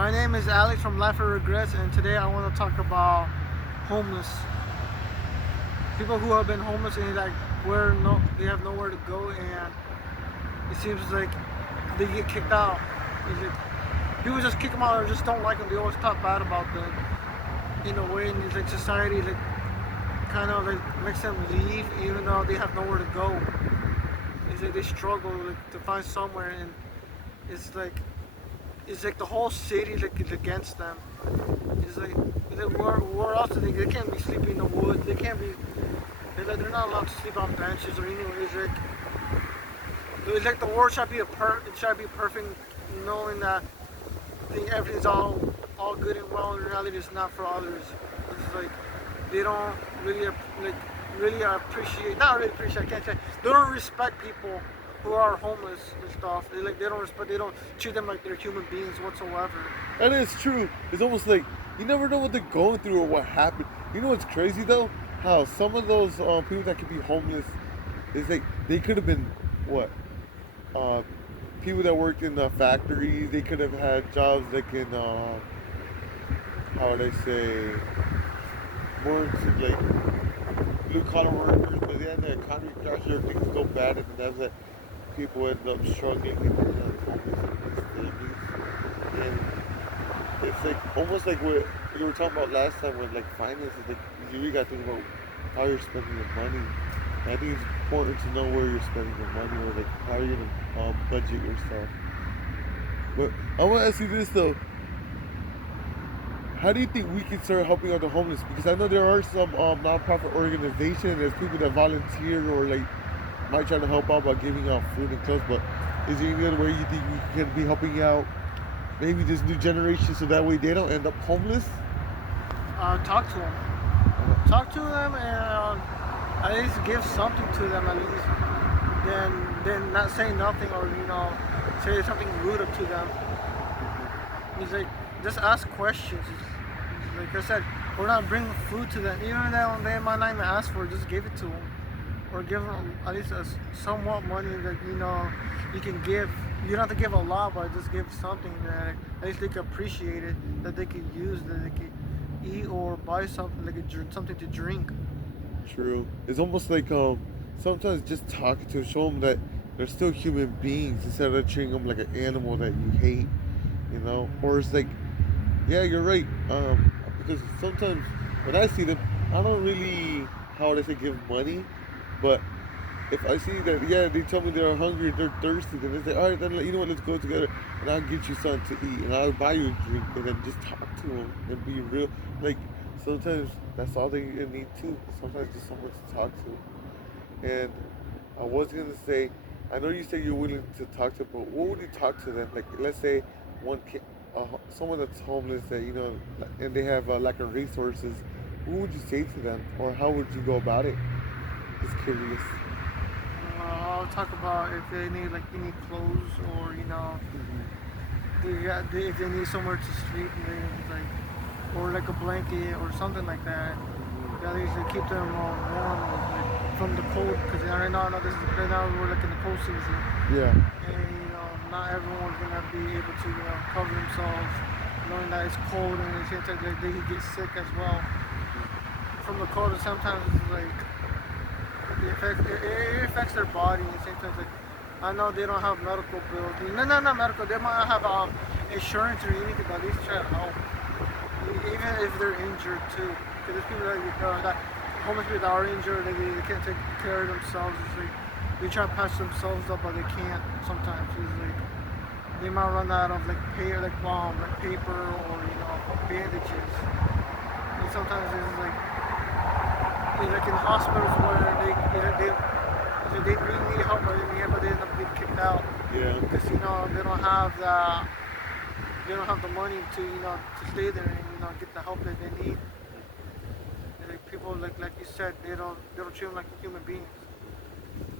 My name is Alex from Life of Regrets, and today I want to talk about homeless people who have been homeless and like where no they have nowhere to go, and it seems like they get kicked out. It's like, people just kick them out or just don't like them. They always talk bad about them in a way, and it's like society like kind of like makes them leave even though they have nowhere to go. It's like they struggle like, to find somewhere, and it's like it's like the whole city like is against them. It's like where else do they can't be sleeping in the woods. They can't be. They're not allowed to sleep on benches or anywhere. It's like the world should be it should be perfect, knowing that everything's all good and well. In reality, it's not for others. It's like they don't really like really appreciate. Not really appreciate. I can't say they don't respect people who are homeless and stuff. They don't respect. They don't treat them like they're human beings whatsoever. That is true. It's almost like you never know what they're going through or what happened. You know what's crazy though? How some of those people that could be homeless is like they could have been what? Uh, People that worked in the factories. They could have had jobs like in how would I say more into like blue collar workers. But then the economy crashes, things go bad, and that's that people end up struggling and end up homeless in these families. And it's like almost like what you were talking about last time with like finances. Like you really got to think about how you're spending your money. And I think it's important to know where you're spending your money or like how you're gonna budget yourself. But I want to ask you this though: how do you think we can start helping out the homeless? Because I know there are some nonprofit organizations. There's people that volunteer or like might try to help out by giving out food and clothes. But is there any other way you think we can be helping out maybe this new generation so that way they don't end up homeless? Talk to them. Talk to them and at least give something to them at least. Then not say nothing or say something rude up to them. It's like just ask questions. It's like I said, we're not bringing food to them. Even though they might not even ask for it, just give it to them. Or give them at least somewhat money that you can give. You don't have to give a lot, but just give something that at least they can appreciate it, that they can use, that they can eat or buy something, like something to drink. True. It's almost like sometimes just talking to them, show them that they're still human beings instead of treating them like an animal that you hate, you know. Or it's like, yeah, you're right. Because sometimes when I see them, I don't really how would I say give money, but if I see that yeah they tell me they're hungry, they're thirsty, then they say all right, then you know what, let's go together, and I'll get you something to eat, and I'll buy you a drink, and then just talk to them and be real. Like sometimes that's all they need too. Sometimes just someone to talk to. And I was gonna say, I know you say you're willing to talk to, but what would you talk to them? Like let's say someone that's homeless that and they have a lack of resources. What would you say to them, or how would you go about it? Just curious. I'll talk about if they need like any clothes or Hmm. if they need somewhere to sleep, like or like a blanket or something like that. At least to keep them warm like, from the cold. Because right now, I know right now we're like in the cold season, Yeah. and not everyone's gonna be able to cover themselves, knowing that it's cold and at the same time they can get sick as well from the cold. And sometimes it's like it affects their body. And sometimes like I know they don't have medical bills. No, not medical. They might not have insurance or anything, but at least try to help, even if they're injured too. Because there's people that homeless people that are injured, they can't take care of themselves. It's like they try to patch themselves up, but they can't. Sometimes it's like they might run out of like paper or bandages. And sometimes it's like in hospitals where they really need help, but they end up getting kicked out Yeah. because they don't have the money to to stay there and get the help that they need. Like people like you said, they don't treat them like human beings.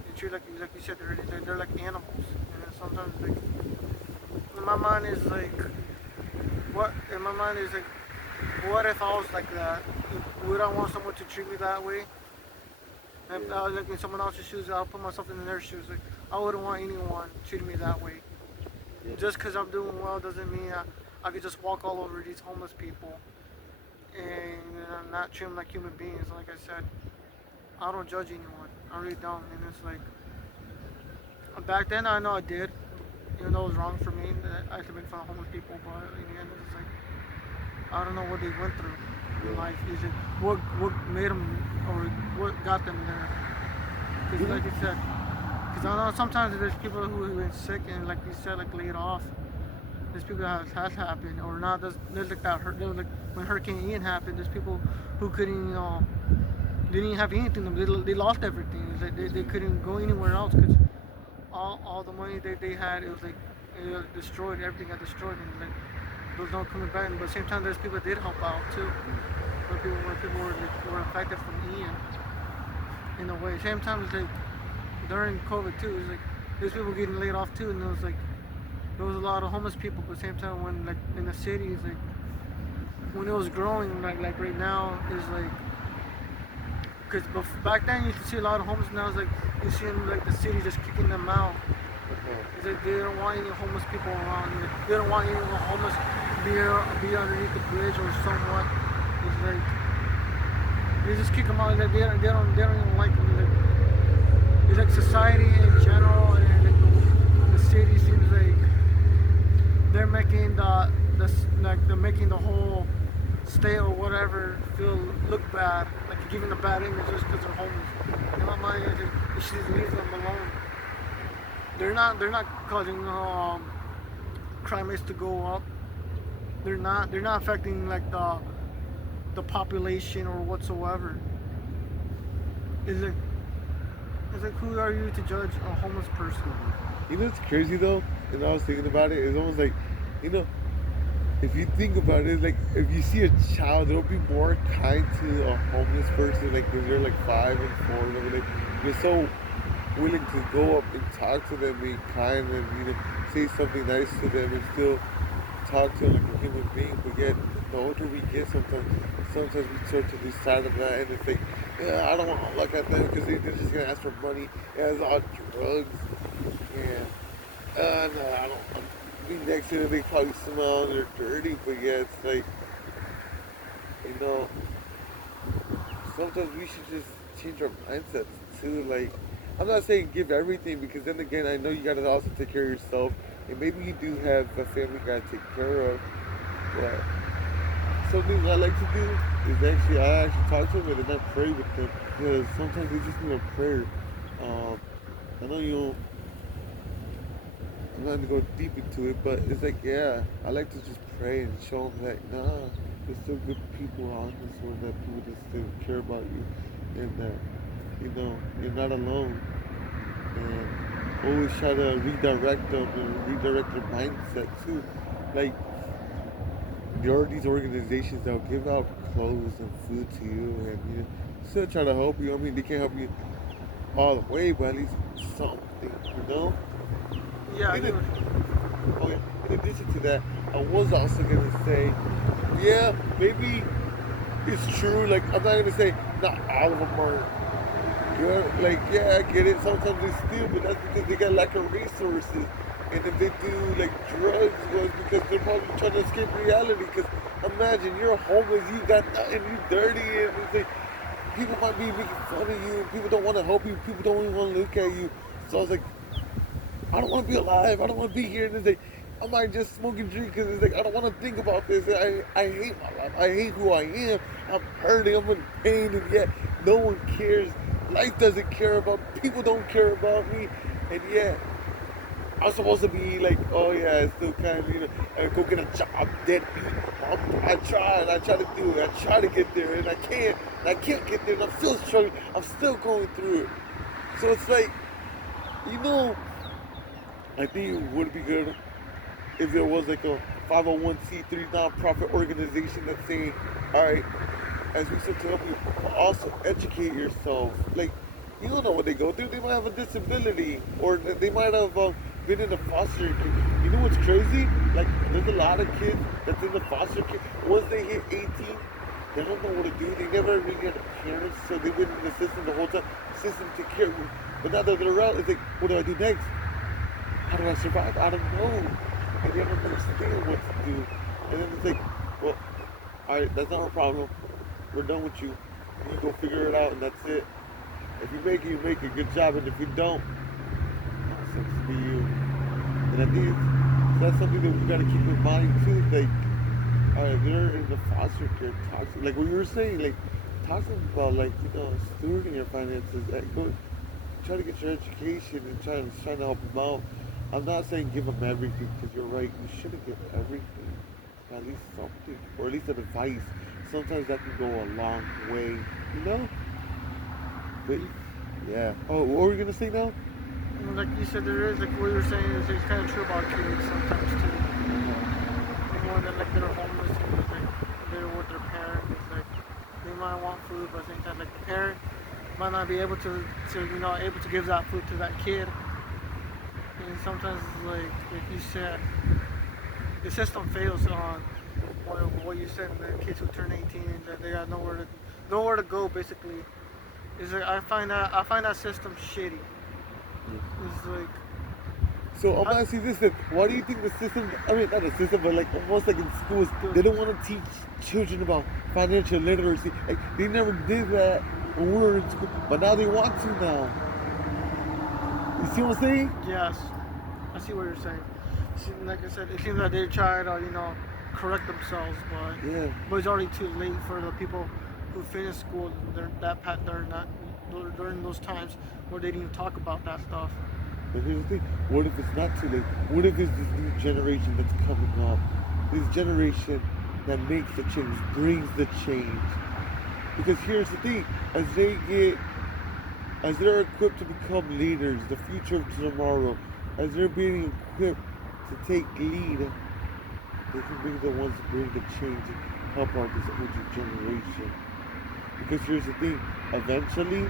They treat like you said they're like animals. And sometimes like in my mind is like what in my mind is like what if I was like that? Would I want someone to treat me that way? If I Yeah. was like in someone else's shoes, I'll put myself in their shoes. Like I wouldn't want anyone treating me that way. Yeah. Just because I'm doing well doesn't mean I could just walk all over these homeless people and not treat them like human beings. Like I said, I don't judge anyone. I really don't. And it's like back then I know I did, even though it was wrong for me that I had to make fun of homeless people. But in the end, it's like I don't know what they went through in life. Is it what made them or what got them there? Because like you said, because I know sometimes there's people who have been sick and like you said, like laid off. There's people that has happened or not. There's like that. There's like when Hurricane Ian happened. There's people who couldn't, they didn't have anything. They lost everything. It's like they couldn't go anywhere else because all the money they had, it was like it was destroyed. Everything got destroyed, and like there was no coming back. But at the same time, there's people that did help out too. When people were affected from Ian in a way. Same time, it's like during COVID too. It's like there's people getting laid off too, and it was like there was a lot of homeless people. But at the same time, when like in the cities, like when it was growing, like right now, is like because back then you used to see a lot of homeless. Now it's like you see them like the city just kicking them out. It's like they don't want any homeless people around. They don't want any homeless be underneath the bridge or somewhat. It's like they just kick them out. Like they don't even like them. Like, it's like society in general and like the city seems like they're making they're making the whole state or whatever look bad, like giving a bad image just because they're homeless. In my mind, you should just leave them alone. They're not causing crime rates to go up. They're not affecting like the population or whatsoever. Is it? It's like who are you to judge a homeless person? You know what's crazy though? And I was thinking about it. It's almost like, you know, if you think about it, like if you see a child, they'll be more kind to a homeless person. Like when they're like 5 and 4, and like you're so willing to go up and talk to them, be kind, and say something nice to them, and still talk to them like a human being. But yet, the older we get, sometimes we start to lose sight of that, and it's like, yeah, I don't want to look at them because they're just gonna ask for money. Yeah, it's all drugs, and no, I don't. Be next to them, they probably smell and they're dirty, but yeah, it's like, sometimes we should just change our mindsets too. Like, I'm not saying give everything because then again, I know you gotta also take care of yourself, and maybe you do have a family you gotta take care of. But something I like to do is I actually talk to them and then I pray with them because sometimes they just need a prayer. I know you. I'm not gonna go deep into it, but it's like, yeah, I like to just pray and show them that, nah, there's still good people on this world, that people that still care about you, and that, you're not alone. And always try to redirect them and redirect their mindset too. Like, there are these organizations that will give out clothes and food to you, and still try to help you. I mean, they can't help you all the way, but at least something. Yeah, In, oh yeah. In addition to that, I was also gonna say, yeah, maybe it's true. Like I'm not gonna say not all of them are good. Like yeah, I get it. Sometimes they steal, but that's because they got lack of resources. And if they do like drugs, well, it's because they're probably trying to escape reality. Because imagine you're homeless, you got nothing, you're dirty, and it's like people might be making fun of you. People don't want to help you. People don't even want to look at you. So I was like, I don't want to be alive. I don't want to be here. And it's like, I might just smoke and drink because it's like, I don't want to think about this. I hate my life. I hate who I am. I'm hurting. I'm in pain. And yet, no one cares. Life doesn't care about people. Don't care about me. And yet, I'm supposed to be like, oh yeah, still kind of, go get a job, deadbeat. I try to do it. I try to get there. And I can't get there. And I'm still struggling. I'm still going through it. So it's like, I think it would be good if there was like a 501c3 nonprofit organization that's saying, all right, as we start to help you, but also educate yourself. Like, you don't know what they go through. They might have a disability, or they might have been in a foster care. You know what's crazy? Like, there's a lot of kids that's in the foster care. Once they hit 18, they don't know what to do. They never really had parents, so they've been in the system the whole time. The system take care of them. But now that they're around, it's like, what do I do next? How do I survive? I don't know. And they don't understand what to do. And then it's like, well, all right, that's not our problem. We're done with you. You go figure it out, and that's it. If you make it, you make a good job, and if you don't, sucks to be you. And I think that's something that we gotta keep in mind too. Like, they're in the foster care talking, like what you were saying, like talking about like stewarding your finances. Go try to get your education and try to help them out. I'm not saying give them everything because you're right. You shouldn't give everything. At least something, or at least an advice. Sometimes that can go a long way, you know. But yeah. Oh, what were you gonna say now? And like you said, there is like what you were saying is it's kind of true about kids sometimes too. More than like they're homeless and like they're with their parents. It's like they might want food, but at the same time, like the parent might not be able to able to give that food to that kid. And sometimes, like you said, the system fails on what you said. The kids who turn 18 and that they got nowhere to go. Basically, is like I find that system shitty. It's like So I'm I, asking this then, why do you think the system, I mean not the system, but like almost like in schools, they don't want to teach children about financial literacy. Like they never did that when we were in school, but now they want to now. You see what I'm saying? yes, I see what you're saying. Like I said, it seems like they try to correct themselves, Yeah. but it's already too late for the people who finish school. They're not during those times where they didn't even talk about that stuff. But here's the thing, what if it's not too late? What if it's this new generation that's coming up? This generation that makes the change, brings the change. Because here's the thing, as they're equipped to become leaders, the future of tomorrow, as they're being equipped to take lead, they can be the ones to bring the change and help out this older generation. Because here's the thing, eventually,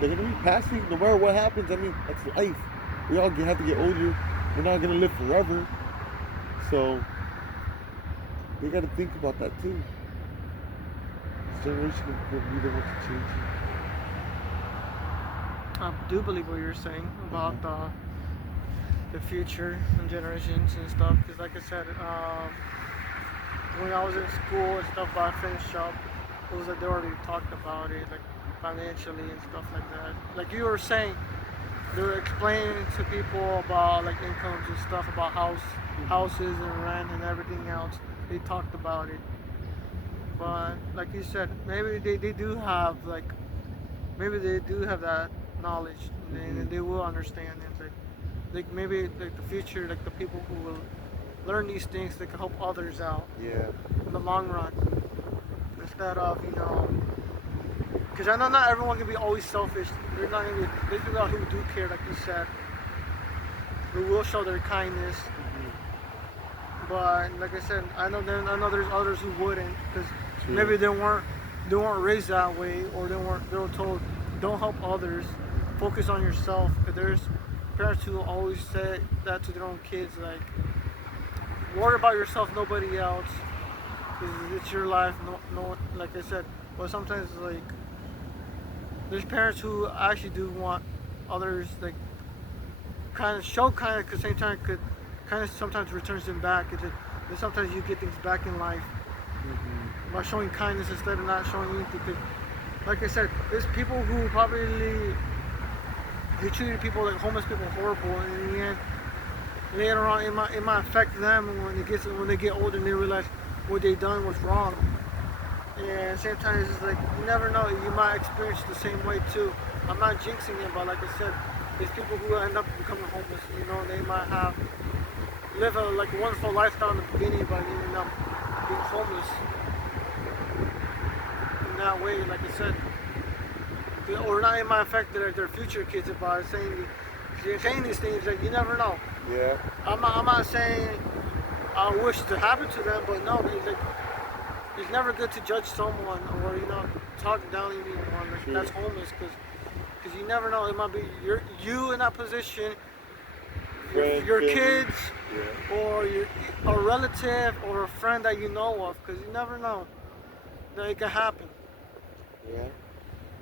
they're gonna be passing no matter what happens. I mean, that's life. We all have to get older. We're not gonna live forever. So, they gotta think about that too. This generation will be the one to change I do believe what you're saying about it. the future and generations and stuff. Because, like I said, when I was in school and stuff, I finished up. It was like they already talked about it, like financially and stuff like that. Like you were saying, they were explaining to people about like incomes and stuff, about houses and rent and everything else. They talked about it, but like you said, maybe they do have maybe they do have that knowledge Mm-hmm. and they will understand it. Like maybe like the future, like the people who will learn these things, they can help others out Yeah. in the long run instead of because I know not everyone can be always selfish. They're not gonna be. There's people who do care, like you said, who will show their kindness. Mm-hmm. But like I said, I know there's others who wouldn't because True. maybe they weren't raised that way, or they were told don't help others, focus on yourself. Because there's parents who always say that to their own kids, like worry about yourself, nobody else, because it's your life. No, like I said, but sometimes like there's parents who actually do want others like kind of show kind of at the same time could kind of sometimes returns them back. Sometimes you get things back in life Mm-hmm. by showing kindness instead of not showing anything. 'Cause like I said, there's people who probably they treated people like homeless people horrible, and in the end, later on, it might affect them when they get older and they realize what they done was wrong. And sometimes it's like you never know, you might experience the same way too. I'm not jinxing it, but like I said, there's people who end up becoming homeless. They might have live a like wonderful lifestyle in the beginning, but ending up being homeless in that way. Like I said, or not, it might affect their future kids by saying these things. Like you never know. Yeah. I'm not saying I wish to happen to them, but no, it's never good to judge someone or talk down to anyone like True. that's homeless because you never know, it might be you in that position, Friends, your family. kids, Yeah. or a relative or a friend that you know of, because you never know that it can happen. Yeah.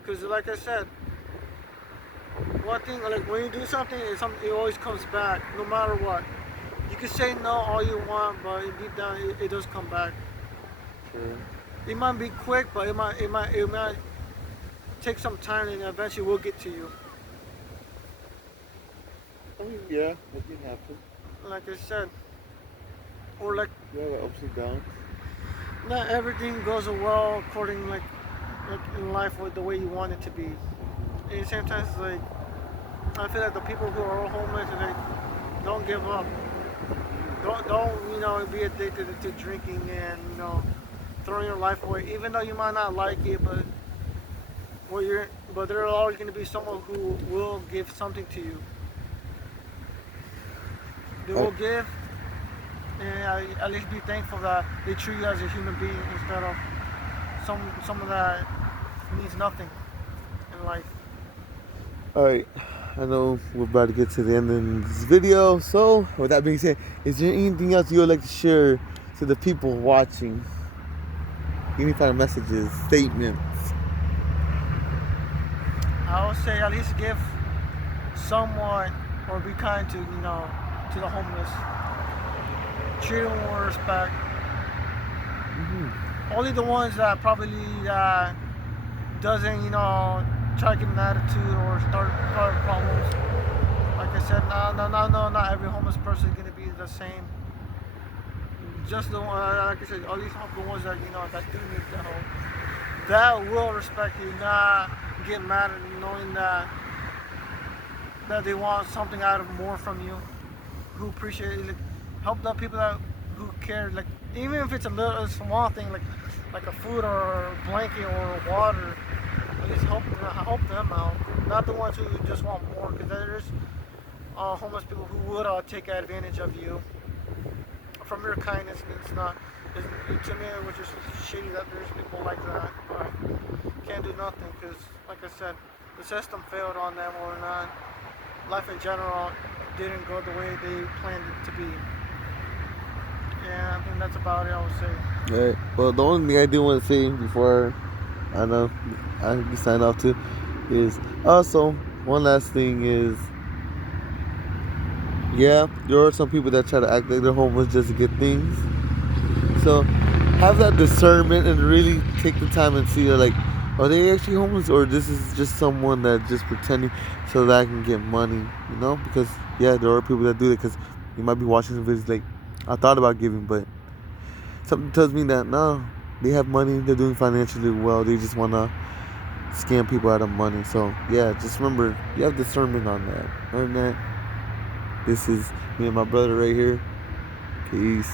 Because like I said, one thing, like when you do something, it always comes back no matter what. You can say no all you want, but deep down it does come back. Sure. It might be quick, but it might take some time, and eventually will get to you. I mean, yeah, that can happen. Like I said, or like Yeah, the ups and downs. not everything goes well according like in life with the way you want it to be. And at the same time, it's like I feel like the people who are homeless and like don't give up. Don't be addicted to drinking and throwing your life away. Even though you might not like it, but there's always going to be someone who will give something to you. They will give, and at least be thankful that they treat you as a human being instead of someone that means nothing in life. Alright, I know we're about to get to the end of this video, so with that being said, is there anything else you would like to share to the people watching? Any kind of messages, statements? I would say at least give someone or be kind to the homeless. Treat them with respect. Only the ones that probably doesn't try to give an attitude or start problems. Like I said, no, not every homeless person is gonna be the same. Just the one, like I said, at least the ones that that do need the help, that will respect you, not get mad at knowing that they want something out of more from you. Who appreciate it, like, help the people who care, like even if it's a small thing, like a food or a blanket or water. At least help them out, not the ones who just want more. Because there's homeless people who would take advantage of you from your kindness, and to me it was just shitty that there's people like that. But can't do nothing because, like I said, the system failed on them, or not. Life in general didn't go the way they planned it to be. Yeah, I think that's about it. I would say. Alright, well, the only thing I do want to say before I know I can sign off too is also one last thing is, yeah, there are some people that try to act like they're homeless just to get things. So have that discernment and really take the time and see, like, are they actually homeless, or this is just someone that's just pretending so that I can get money, Because yeah, there are people that do it because you might be watching some videos like, I thought about giving, but something tells me that no, they have money, they're doing financially well, they just want to scam people out of money. So yeah, just remember, you have discernment on that. Other than that, this is me and my brother right here. Peace.